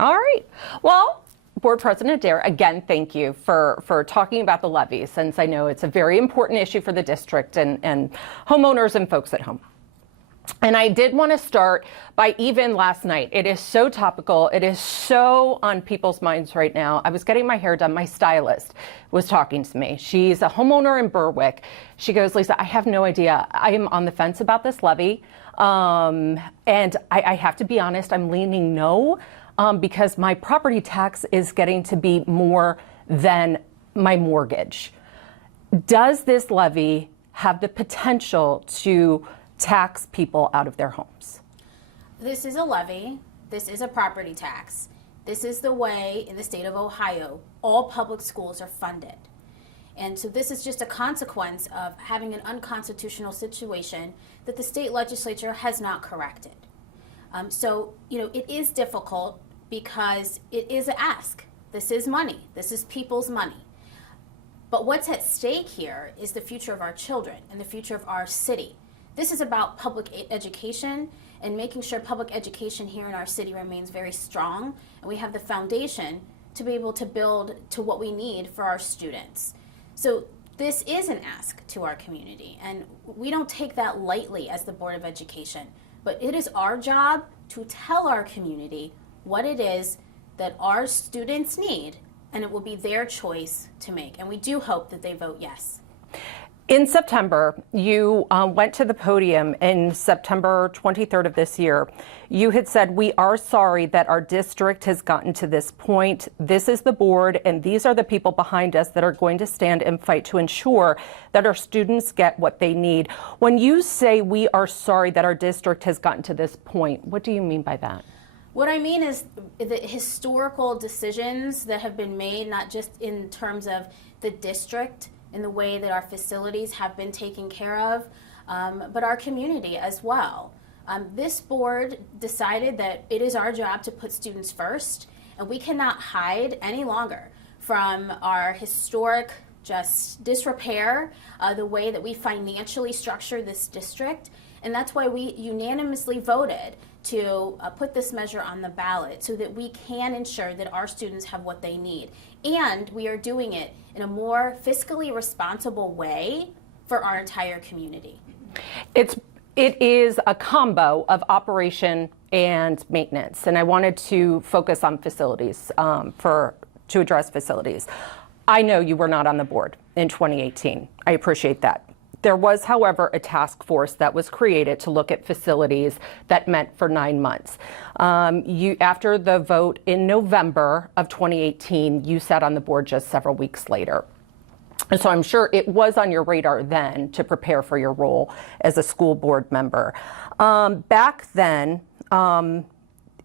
All right. Well, Board President Adair, again, thank you for talking about the levy, since I know it's a very important issue for the district and homeowners and folks at home. And I did want to start by, even last night, it is so topical. It is so on people's minds right now. I was getting my hair done. My stylist was talking to me. She's a homeowner in Berwick. She goes, Lisa, I have no idea. I am on the fence about this levy. And I have to be honest, I'm leaning no, because my property tax is getting to be more than my mortgage. Does this levy have the potential to tax people out of their homes? This is a levy. This is a property tax. This is the way in the state of Ohio all public schools are funded. And so this is just a consequence of having an unconstitutional situation that the state legislature has not corrected. So, it is difficult because it is an ask. This is money. This is people's money. But what's at stake here is the future of our children and the future of our city. This is about public education and making sure public education here in our city remains very strong, and we have the foundation to be able to build to what we need for our students. So this is an ask to our community, and we don't take that lightly as the Board of Education, but it is our job to tell our community what it is that our students need, and it will be their choice to make, and we do hope that they vote yes. In September, you went to the podium in September 23rd of this year. You had said, we are sorry that our district has gotten to this point. This is the board, and these are the people behind us that are going to stand and fight to ensure that our students get what they need. When you say we are sorry that our district has gotten to this point, what do you mean by that? What I mean is the historical decisions that have been made, not just in terms of the district, in the way that our facilities have been taken care of, but our community as well. This board decided that it is our job to put students first, and we cannot hide any longer from our historic just disrepair, the way that we financially structure this district, and that's why we unanimously voted to put this measure on the ballot so that we can ensure that our students have what they need. And we are doing it in a more fiscally responsible way for our entire community. It is a combo of operation and maintenance, and I wanted to focus on facilities to address facilities. I know you were not on the board in 2018. I appreciate that. There was, however, a task force that was created to look at facilities that met for 9 months. After the vote in November of 2018, you sat on the board just several weeks later. And so I'm sure it was on your radar then to prepare for your role as a school board member. Back then,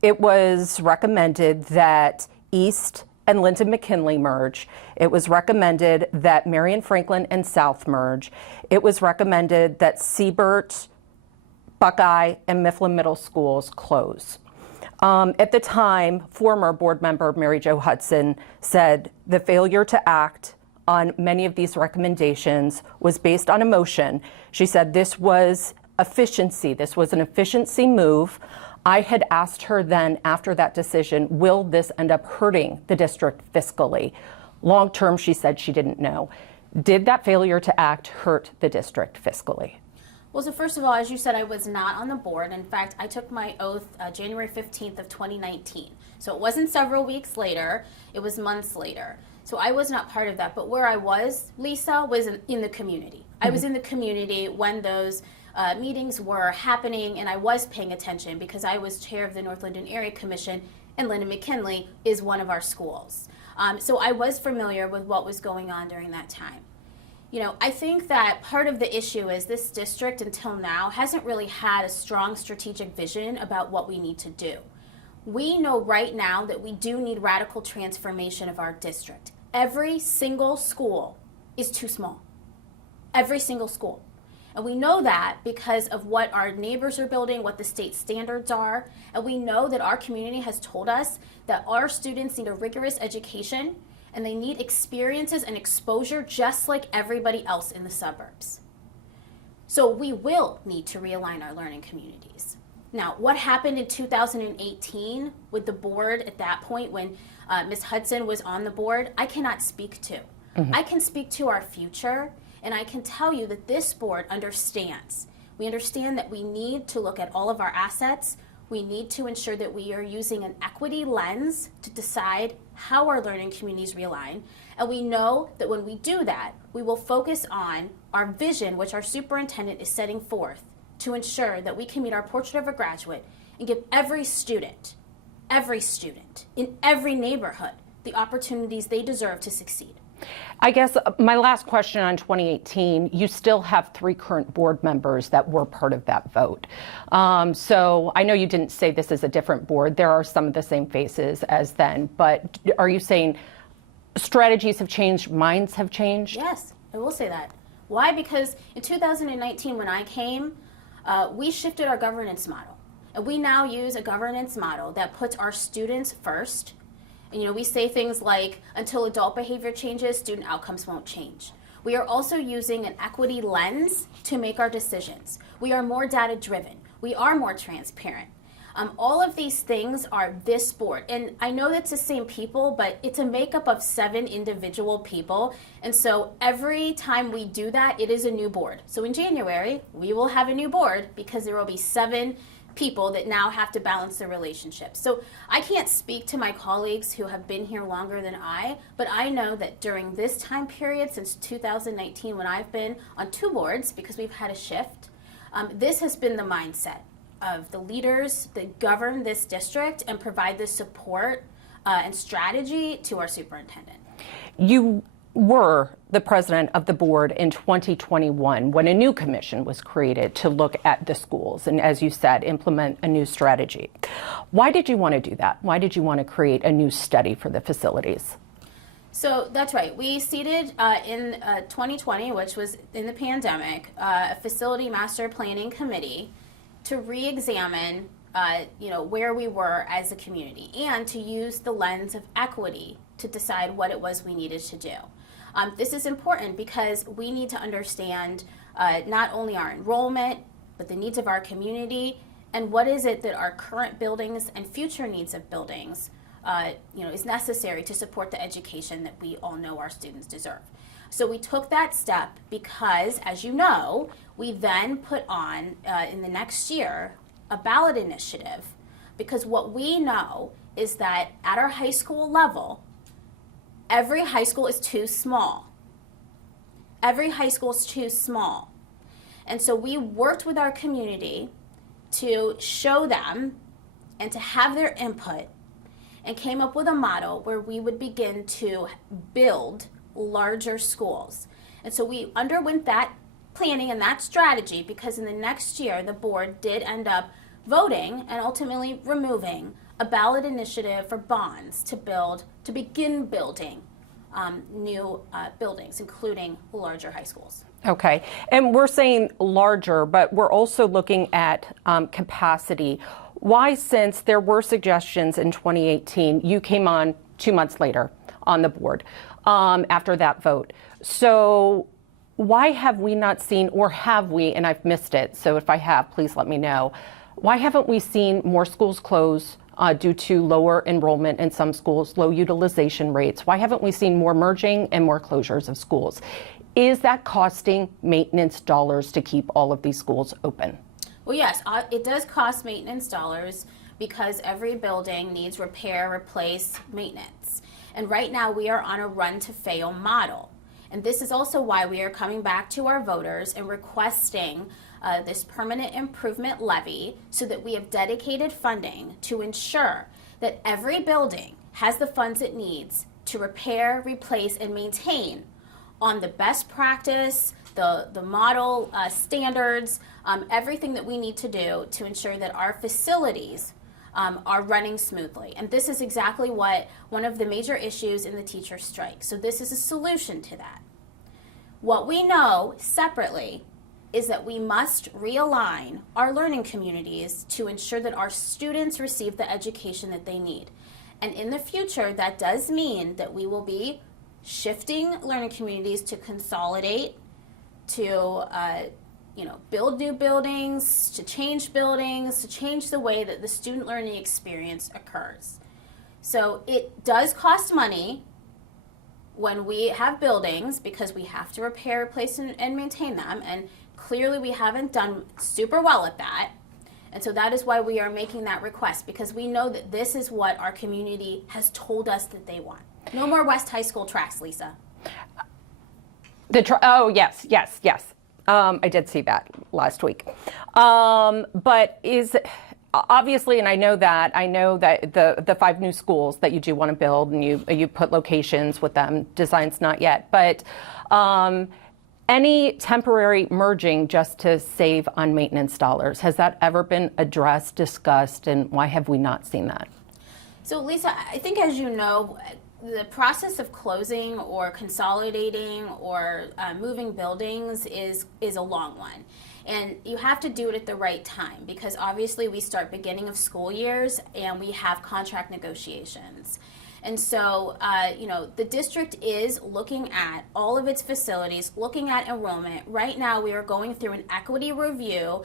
it was recommended that East and Linton McKinley merge. It was recommended that Marion Franklin and South merge. It was recommended that Siebert, Buckeye, and Mifflin Middle Schools close. At the time, former board member Mary Jo Hudson said the failure to act on many of these recommendations was based on emotion. She said this was efficiency. This was an efficiency move. I had asked her then, after that decision, will this end up hurting the district fiscally? Long term, she said she didn't know. Did that failure to act hurt the district fiscally? Well, so first of all, as you said, I was not on the board. In fact, I took my oath January 15th of 2019. So it wasn't several weeks later, it was months later. So I was not part of that. But where I was, Lisa, was in the community. I was in the community when those meetings were happening, and I was paying attention because I was chair of the North Linden Area Commission, and Linton McKinley is one of our schools. So I was familiar with what was going on during that time. I think that part of the issue is this district until now hasn't really had a strong strategic vision about what we need to do. We know right now that we do need radical transformation of our district. Every single school is too small. Every single school. And we know that because of what our neighbors are building, what the state standards are. And we know that our community has told us that our students need a rigorous education and they need experiences and exposure just like everybody else in the suburbs. So we will need to realign our learning communities. Now, what happened in 2018 with the board at that point when Ms. Hudson was on the board, I cannot speak to. I can speak to our future, and I can tell you that this board understands. We understand that we need to look at all of our assets. We need to ensure that we are using an equity lens to decide how our learning communities realign. And we know that when we do that, we will focus on our vision, which our superintendent is setting forth, to ensure that we can meet our portrait of a graduate and give every student in every neighborhood the opportunities they deserve to succeed. I guess my last question on 2018, you still have 3 current board members that were part of that vote. So I know you didn't say this is a different board. There are some of the same faces as then, but are you saying strategies have changed, minds have changed? Yes, I will say that. Why? Because in 2019 when I came, we shifted our governance model. And we now use a governance model that puts our students first. And, we say things like, until adult behavior changes, student outcomes won't change. We are also using an equity lens to make our decisions. We are more data driven. We are more transparent. All of these things are this board. And I know that's the same people, but it's a makeup of 7 individual people. And so every time we do that, it is a new board. So in January, we will have a new board because there will be 7 people that now have to balance the relationship. So I can't speak to my colleagues who have been here longer than I, but I know that during this time period since 2019 when I've been on 2 boards because we've had a shift, this has been the mindset of the leaders that govern this district and provide the support and strategy to our superintendent. You were the president of the board in 2021 when a new commission was created to look at the schools and, as you said, implement a new strategy. Why did you want to do that? Why did you want to create a new study for the facilities? So that's right. We seated in 2020, which was in the pandemic, a facility master planning committee to re-examine where we were as a community and to use the lens of equity to decide what it was we needed to do. This is important because we need to understand not only our enrollment, but the needs of our community, and what is it that our current buildings and future needs of buildings is necessary to support the education that we all know our students deserve. So we took that step because, as you know, we then put on, in the next year, a ballot initiative, because what we know is that at our high school level, every high school is too small. Every high school is too small. And so we worked with our community to show them and to have their input and came up with a model where we would begin to build larger schools. And so we underwent that planning and that strategy because in the next year the board did end up voting and ultimately removing a ballot initiative for bonds to begin building new buildings, including larger high schools. Okay, and we're saying larger, but we're also looking at capacity. Why, since there were suggestions in 2018, you came on 2 months later on the board after that vote. So why have we not seen, or have we, and I've missed it, so if I have, please let me know, why haven't we seen more schools close due to lower enrollment in some schools, low utilization rates? Why haven't we seen more merging and more closures of schools? Is that costing maintenance dollars to keep all of these schools open? Well, yes, it does cost maintenance dollars because every building needs repair, replace, maintenance. And right now we are on a run to fail model. And this is also why we are coming back to our voters and requesting this permanent improvement levy so that we have dedicated funding to ensure that every building has the funds it needs to repair, replace, and maintain on the best practice, the model standards, everything that we need to do to ensure that our facilities are running smoothly. And this is exactly what one of the major issues in the teacher strike. So this is a solution to that. What we know separately is that we must realign our learning communities to ensure that our students receive the education that they need. And in the future, that does mean that we will be shifting learning communities to consolidate, to build new buildings, to change the way that the student learning experience occurs. So it does cost money when we have buildings because we have to repair, replace, and maintain them. And clearly we haven't done super well at that. And so that is why we are making that request, because we know that this is what our community has told us that they want. No more West High School tracks, Lisa. Oh, yes. I did see that last week. But is obviously, and I know that the 5 new schools that you do want to build, and you put locations with them, designs not yet, but any temporary merging just to save on maintenance dollars, has that ever been addressed, discussed, and why have we not seen that? So Lisa, I think, as you know, the process of closing or consolidating or moving buildings is a long one. And you have to do it at the right time, because obviously we start beginning of school years and we have contract negotiations. And so, the district is looking at all of its facilities, looking at enrollment. Right now, we are going through an equity review,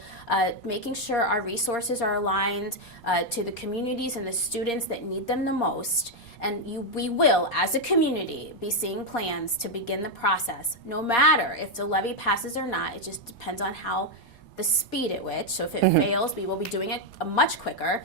making sure our resources are aligned to the communities and the students that need them the most. And we will, as a community, be seeing plans to begin the process, no matter if the levy passes or not. It just depends on how the speed at which. So if it fails, we will be doing it much quicker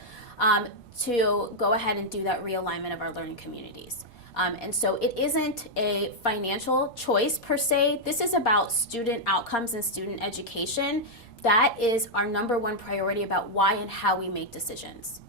to go ahead and do that realignment of our learning communities. And so it isn't a financial choice per se. This is about student outcomes and student education. That is our number one priority about why and how we make decisions.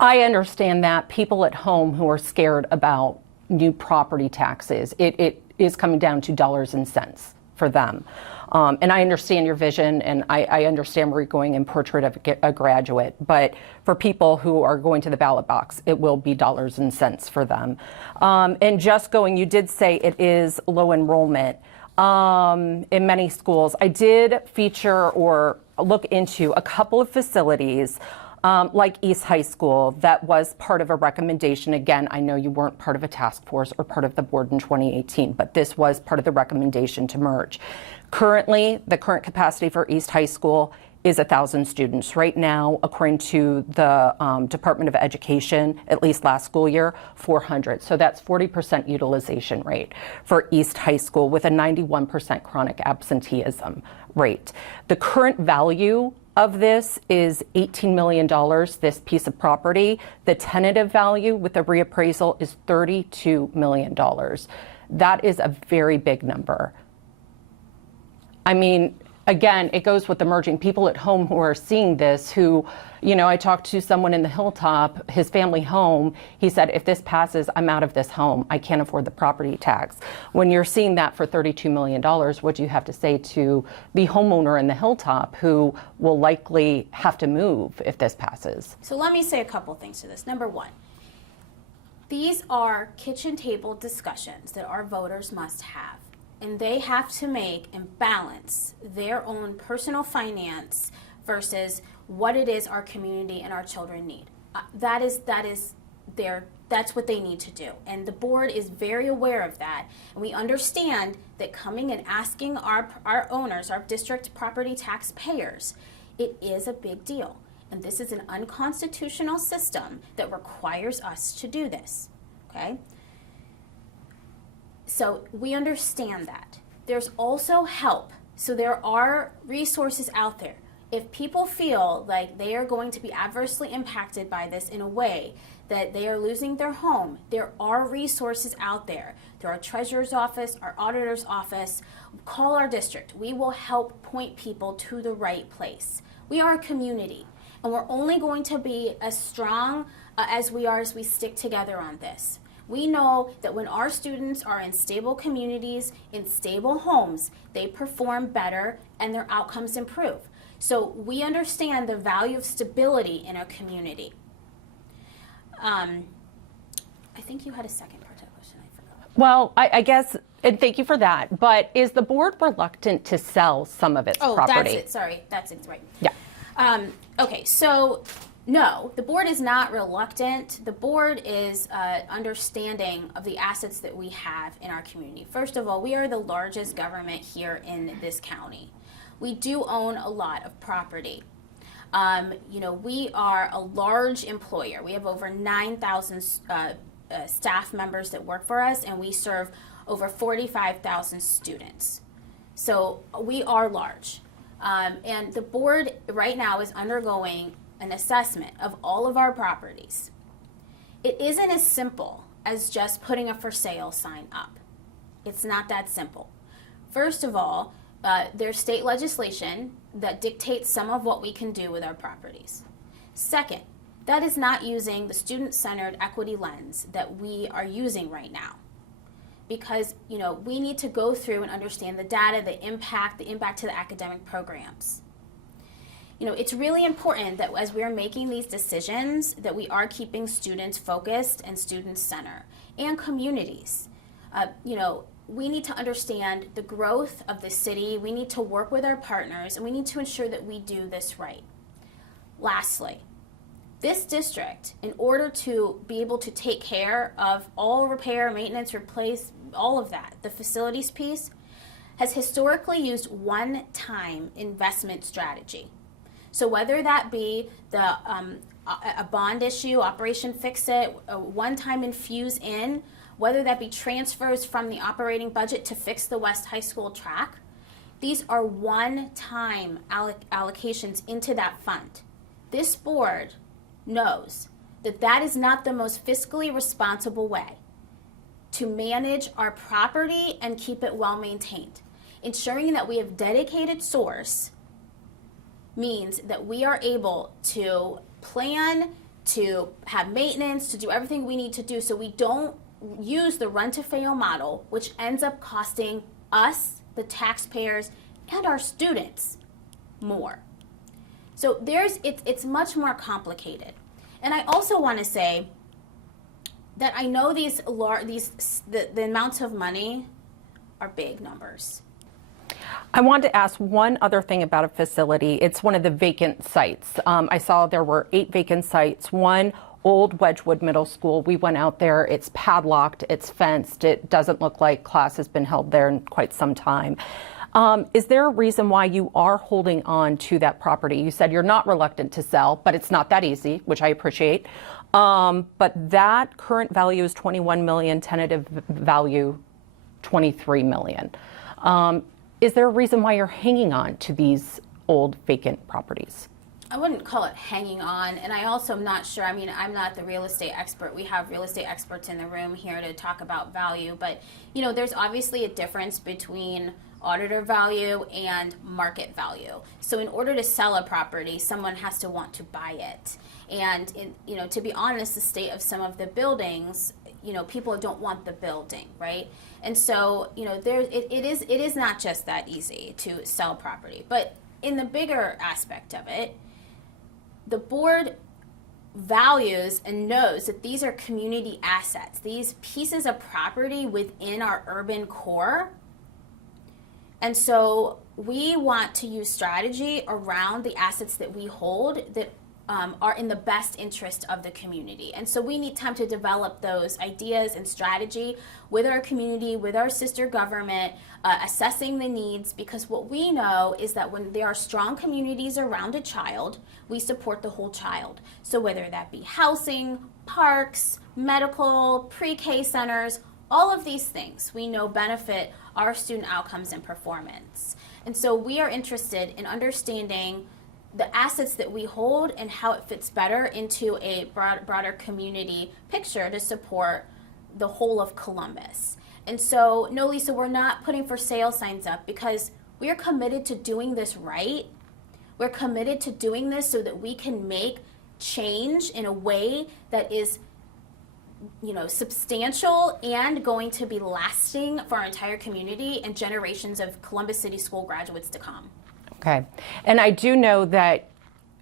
I understand that people at home who are scared about new property taxes, it is coming down to dollars and cents for them. And I understand your vision, and I understand where you're going in portrait of a graduate, but for people who are going to the ballot box, it will be dollars and cents for them. And just going, you did say it is low enrollment in many schools. I did feature or look into a couple of facilities like East High School, that was part of a recommendation. Again, I know you weren't part of a task force or part of the board in 2018, but this was part of the recommendation to merge. Currently, the current capacity for East High School is 1,000 students. Right now, according to the Department of Education, at least last school year, 400. So that's 40% utilization rate for East High School with a 91% chronic absenteeism rate. The current value of this is $18 million, this piece of property. The tentative value with the reappraisal is $32 million. That is a very big number. I mean, again, it goes with the merging. People at home who are seeing this, who, I talked to someone in the Hilltop, his family home. He said, if this passes, I'm out of this home. I can't afford the property tax. When you're seeing that for $32 million, what do you have to say to the homeowner in the Hilltop who will likely have to move if this passes? So let me say a couple things to this. Number one, these are kitchen table discussions that our voters must have. And they have to make and balance their own personal finance versus what it is our community and our children need. That's what they need to do. And the board is very aware of that. And we understand that coming and asking our owners, our district property taxpayers, it is a big deal. And this is an unconstitutional system that requires us to do this, okay? So we understand that. There's also help. So there are resources out there. If people feel like they are going to be adversely impacted by this in a way that they are losing their home, there are resources out there. Through our treasurer's office, our auditor's office, call our district. We will help point people to the right place. We are a community, and we're only going to be as strong as we are as we stick together on this. We know that when our students are in stable communities, in stable homes, they perform better and their outcomes improve. So we understand the value of stability in a community. I think you had a second part to that question. I forgot. Well, I guess, and thank you for that, but is the board reluctant to sell some of its property? Oh, that's it. Sorry, that's it. Right. Yeah. Okay, so no, the board is not reluctant. The board is understanding of the assets that we have in our community. First of all, we are the largest government here in this county. we do own a lot of property. We are a large employer. We have over 9,000 staff members that work for us, and we serve over 45,000 students. So we are large. And the board right now is undergoing an assessment of all of our properties. It isn't as simple as just putting a for sale sign up. It's not that simple. First of all, there's state legislation that dictates some of what we can do with our properties. Second, that is not using the student-centered equity lens that we are using right now. Because, we need to go through and understand the data, the impact to the academic programs. It's really important that as we are making these decisions, that we are keeping students focused and student-centered, and communities. We need to understand the growth of the city. We need to work with our partners, and we need to ensure that we do this right. Lastly, this district, in order to be able to take care of all repair, maintenance, replace, all of that, the facilities piece, has historically used one-time investment strategy. So whether that be a bond issue, Operation Fix It, a one-time infuse in, whether that be transfers from the operating budget to fix the West High School track, these are one-time allocations into that fund. This board knows that that is not the most fiscally responsible way to manage our property and keep it well maintained. Ensuring that we have dedicated source means that we are able to plan, to have maintenance, to do everything we need to do so we don't use the run-to-fail model, which ends up costing us, the taxpayers, and our students more. So it's much more complicated. And I also want to say that I know the amounts of money are big numbers. I wanted to ask one other thing about a facility. It's one of the vacant sites. I saw there were 8 vacant sites. One, old Wedgwood Middle School. We went out there. It's padlocked. It's fenced. It doesn't look like class has been held there in quite some time. Is there a reason why you are holding on to that property? You said you're not reluctant to sell, but it's not that easy, which I appreciate. But that current value is $21 million, tentative value $23 million. Is there a reason why you're hanging on to these old vacant properties? I wouldn't call it hanging on, and I also am not sure. I mean, I'm not the real estate expert. We have real estate experts in the room here to talk about value, but there's obviously a difference between auditor value and market value. So in order to sell a property, someone has to want to buy it. And to be honest, the state of some of the buildings, people don't want the building, right? And so, it is not just that easy to sell property. But in the bigger aspect of it, the board values and knows that these are community assets, these pieces of property within our urban core. And so we want to use strategy around the assets that we hold that are in the best interest of the community. And so we need time to develop those ideas and strategy with our community, with our sister government, assessing the needs, because what we know is that when there are strong communities around a child, we support the whole child. So whether that be housing, parks, medical, pre-K centers, all of these things we know benefit our student outcomes and performance. And so we are interested in understanding the assets that we hold and how it fits better into a broader community picture to support the whole of Columbus. And so, no, Lisa, we're not putting for sale signs up because we are committed to doing this right. We're committed to doing this so that we can make change in a way that is substantial and going to be lasting for our entire community and generations of Columbus City School graduates to come. Okay. And I do know that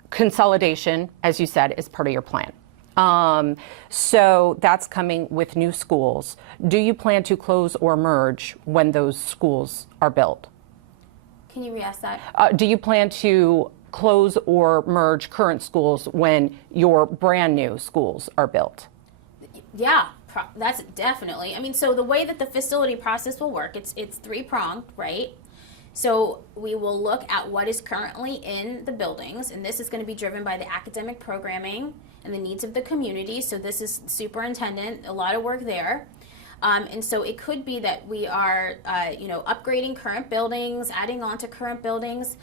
consolidation, as you said, is part of your plan. So that's coming with new schools. Do you plan to close or merge when those schools are built? Can you re-ask that? Do you plan to close or merge current schools when your brand new schools are built? Yeah, that's definitely. I mean, so the way that the facility process will work, it's 3-pronged, right? So we will look at what is currently in the buildings, and this is going to be driven by the academic programming and the needs of the community. So this is superintendent, a lot of work there. And so it could be that we are, upgrading current buildings, adding on to current buildings.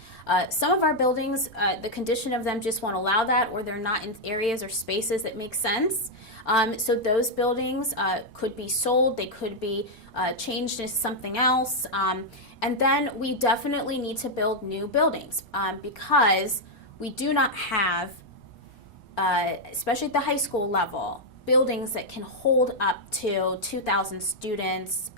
Some of our buildings, the condition of them just won't allow that, or they're not in areas or spaces that make sense. So those buildings could be sold, they could be changed into something else. And then we definitely need to build new buildings because we do not have, especially at the high school level, buildings that can hold up to 2,000 students,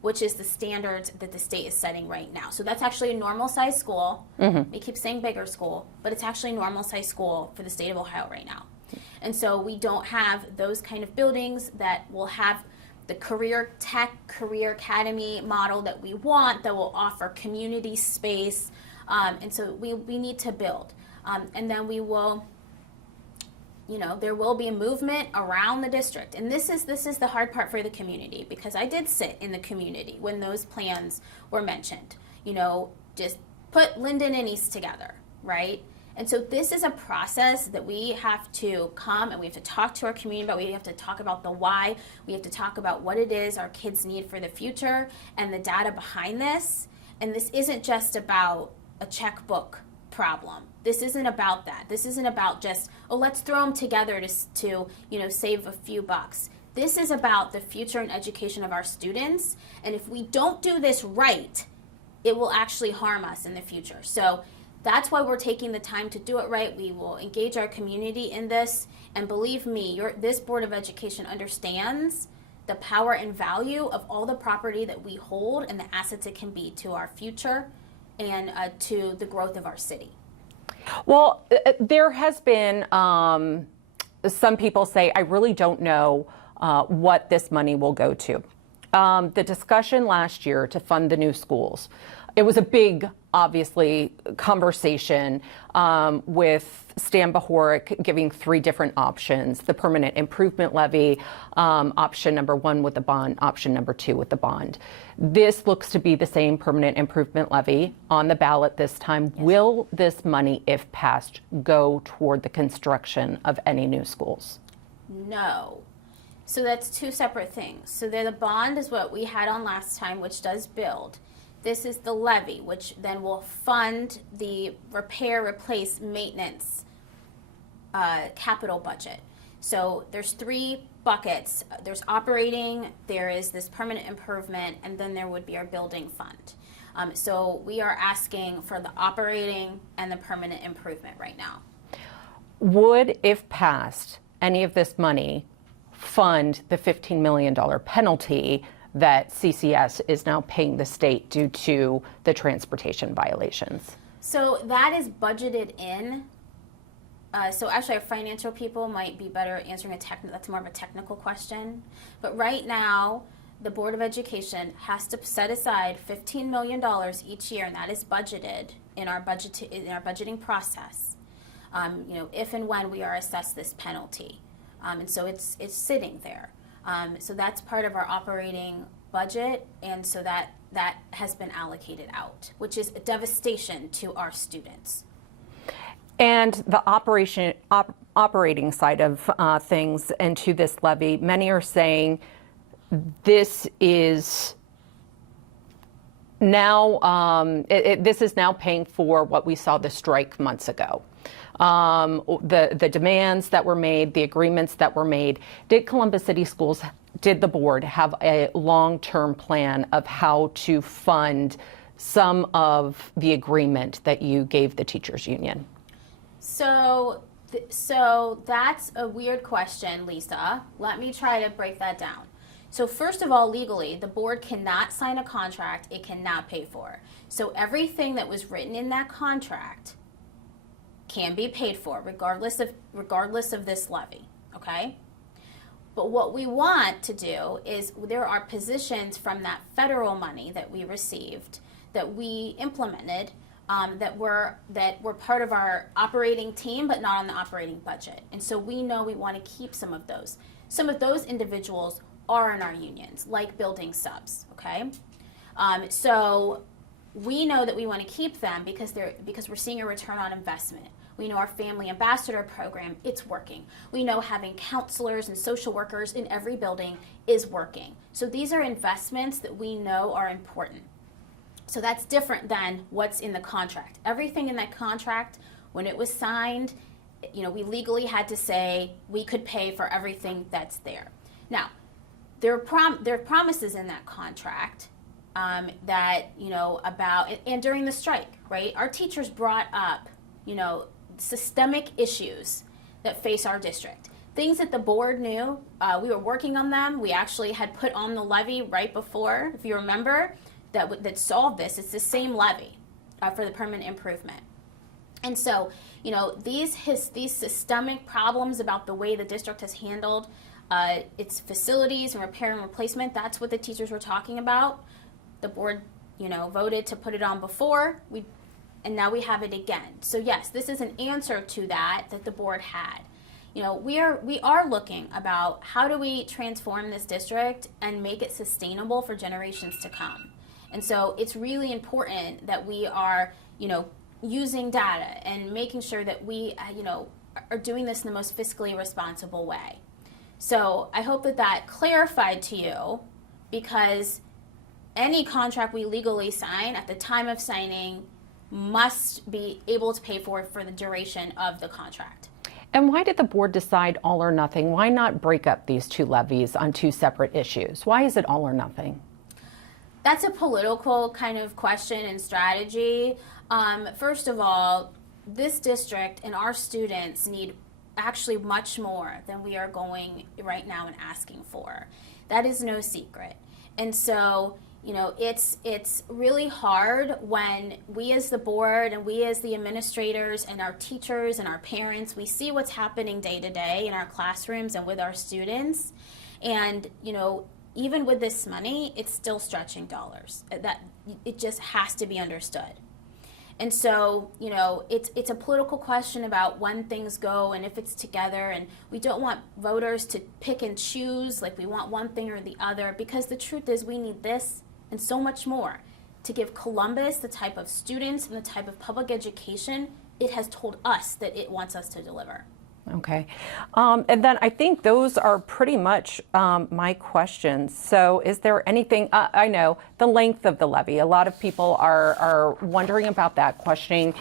which is the standards that the state is setting right now. So that's actually a normal size school. They keep saying bigger school, but it's actually a normal size school for the state of Ohio right now. And so we don't have those kind of buildings that will have the career tech, career academy model that we want, that will offer community space. And so we need to build. And then we will, there will be a movement around the district. And this is the hard part for the community, because I did sit in the community when those plans were mentioned. Just put Linden and East together, right? And so this is a process that we have to come and we have to talk to our community about. We have to talk about the why. We have to talk about what it is our kids need for the future and the data behind this. And this isn't just about a checkbook problem. This isn't about that. This isn't about just, let's throw them together to save a few bucks. This is about the future and education of our students. And if we don't do this right, it will actually harm us in the future. So that's why we're taking the time to do it right. We will engage our community in this. And believe me, this Board of Education understands the power and value of all the property that we hold and the assets it can be to our future and to the growth of our city. Well, there has been some people say, I really don't know what this money will go to. The discussion last year to fund the new schools, it was a big, obviously, conversation with Stan Bahoric giving 3 different options: the permanent improvement levy, option number 1 with the bond, option number 2 with the bond. This looks to be the same permanent improvement levy on the ballot this time. Yes. Will this money, if passed, go toward the construction of any new schools? No. So that's 2 separate things. So the bond is what we had on last time, which does build. This is the levy, which then will fund the repair, replace, maintenance capital budget. So there's 3 buckets. There's operating, there is this permanent improvement, and then there would be our building fund. So we are asking for the operating and the permanent improvement right now. Would, if passed, any of this money fund the $15 million penalty that CCS is now paying the state due to the transportation violations? So that is budgeted in. So actually our financial people might be better at answering that's more of a technical question. But right now, the Board of Education has to set aside $15 million each year, and that is budgeted in our budgeting process. If and when we are assessed this penalty. And so it's sitting there. So that's part of our operating budget, and so that has been allocated out, which is a devastation to our students. And the operating side of things, and to this levy, many are saying this is now this is now paying for what we saw the strike months ago. The demands that were made, the agreements that were made. Did Columbus City Schools, did the board have a long-term plan of how to fund some of the agreement that you gave the teachers union? So that's a weird question, Lisa. Let me try to break that down. So first of all, legally, the board cannot sign a contract it cannot pay for. So everything that was written in that contract can be paid for, regardless of this levy, okay? But what we want to do is, there are positions from that federal money that we received, that we implemented, that were part of our operating team, but not on the operating budget. And so we know we want to keep some of those. Some of those individuals are in our unions, like building subs, okay? So we know that we want to keep them because we're seeing a return on investment. We know our family ambassador program, it's working. We know having counselors and social workers in every building is working. So these are investments that we know are important. So that's different than what's in the contract. Everything in that contract, when it was signed, we legally had to say we could pay for everything that's there. Now, there are promises in that contract that, about, and during the strike, right? Our teachers brought up, systemic issues that face our district. Things that the board knew, we were working on them. We actually had put on the levy right before, if you remember, that solved this. It's the same levy for the permanent improvement. And so, these systemic problems about the way the district has handled its facilities and repair and replacement, that's what the teachers were talking about. The board, voted to put it on before, and now we have it again. So yes, this is an answer to that the board had. We are looking about how do we transform this district and make it sustainable for generations to come. And so it's really important that we are, using data and making sure that we, are doing this in the most fiscally responsible way. So I hope that clarified to you, because any contract we legally sign at the time of signing must be able to pay for the duration of the contract. And why did the board decide all or nothing? Why not break up these two levies on two separate issues? Why is it all or nothing? That's a political kind of question and strategy. First of all, this district and our students need actually much more than we are going right now and asking for. That is no secret. And so, it's really hard when we as the board and we as the administrators and our teachers and our parents, we see what's happening day to day in our classrooms and with our students. And, even with this money, it's still stretching dollars. That it just has to be understood. And so, it's a political question about when things go and if it's together, and we don't want voters to pick and choose, like we want one thing or the other, because the truth is we need this and so much more to give Columbus the type of students and the type of public education it has told us that it wants us to deliver. Okay. And then I think those are pretty much my questions. So is there anything, I know the length of the levy, a lot of people are wondering about that, questioning.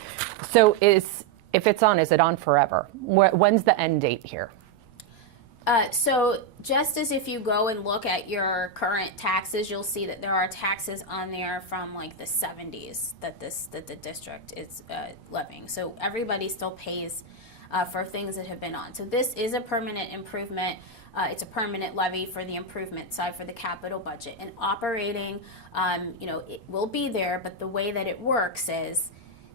So if it's on, is it on forever? When's the end date here? So just as if you go and look at your current taxes, you'll see that there are taxes on there from like the 70s that the district is levying. So everybody still pays for things that have been on. So this is a permanent improvement. It's a permanent levy for the improvement side for the capital budget. And operating, it will be there, but the way that it works is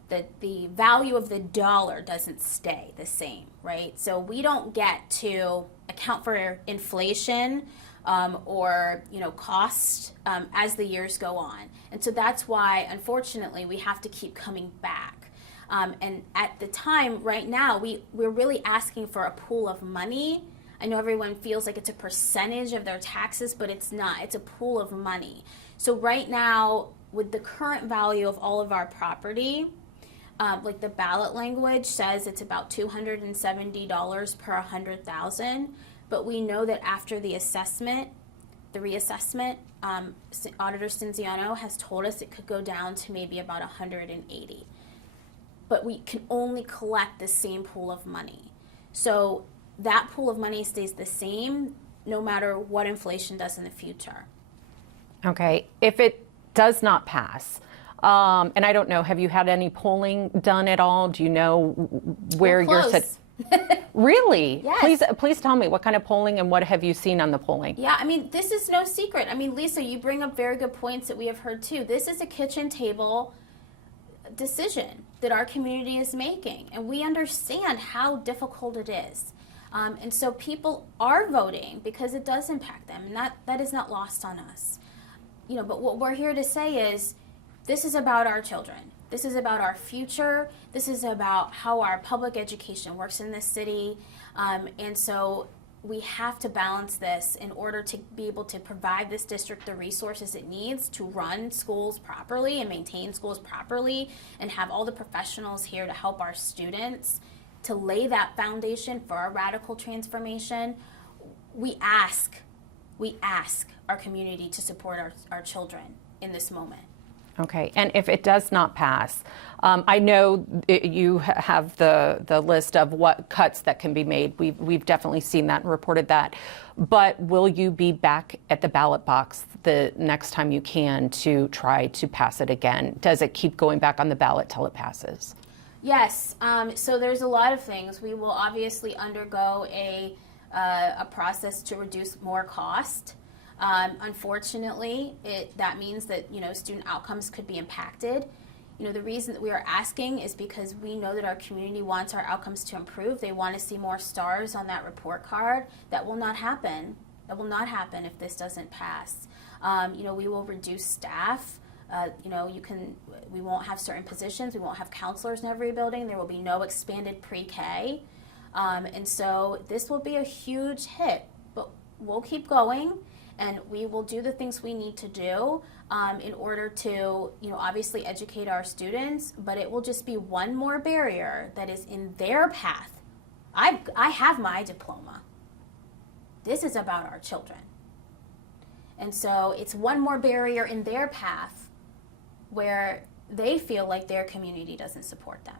that the value of the dollar doesn't stay the same, right? So we don't get to account for inflation or cost as the years go on. And so that's why, unfortunately, we have to keep coming back. And at the time, right now, we're really asking for a pool of money. I know everyone feels like it's a percentage of their taxes, but it's not. It's a pool of money. So right now, with the current value of all of our property, like the ballot language says it's about $270 per 100,000, but we know that after the assessment, the reassessment, Auditor Cinziano has told us it could go down to maybe about 180. But we can only collect the same pool of money. So that pool of money stays the same no matter what inflation does in the future. Okay, if it does not pass, and I don't know, have you had any polling done at all? Do you know where you're sitting? Really? Yes. Please tell me, what kind of polling and what have you seen on the polling? Yeah, I mean, this is no secret. I mean, Lisa, you bring up very good points that we have heard too. This is a kitchen table decision that our community is making, and we understand how difficult it is. And so people are voting because it does impact them, and that is not lost on us. But what we're here to say is this is about our children. This is about our future. This is about how our public education works in this city. And so we have to balance this in order to be able to provide this district the resources it needs to run schools properly and maintain schools properly and have all the professionals here to help our students to lay that foundation for a radical transformation. We ask our community to support our children in this moment. Okay, and if it does not pass, I know you have the list of what cuts that can be made. We've definitely seen that and reported that. But will you be back at the ballot box the next time you can to try to pass it again? Does it keep going back on the ballot till it passes? Yes, so there's a lot of things. We will obviously undergo a process to reduce more cost. Unfortunately, that means that student outcomes could be impacted. The reason that we are asking is because we know that our community wants our outcomes to improve. They want to see more stars on that report card. That will not happen. That will not happen if this doesn't pass. We will reduce staff. We won't have certain positions. We won't have counselors in every building. There will be no expanded pre-K. And so this will be a huge hit, but we'll keep going. And we will do the things we need to do in order to, obviously educate our students, but it will just be one more barrier that is in their path. I have my diploma. This is about our children. And so it's one more barrier in their path where they feel like their community doesn't support them.